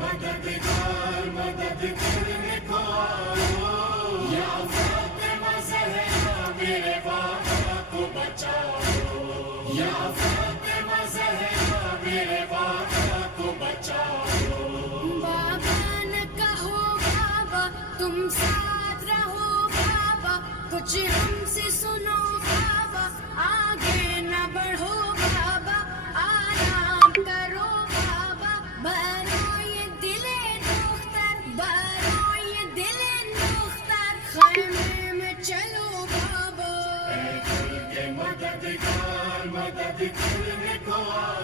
मददगार मदद करने को आओ, या फातिमा ज़हरा मेरे बाबा को बचाओ, या फातिमा ज़हरा मेरे बाबा को बचाओ। बाबा न कहो बाबा, तुम साथ रहो बाबा, कुछ हमसे सुनो बाबा, आगे न बढ़ो बाबा, आराम करो बाबा, भरो ये दिले दुख्तर, भरो ये दिले दुख्तर, खैमे में चलो बाबा। ऐ खुल के मददगार मदद करने को आओ,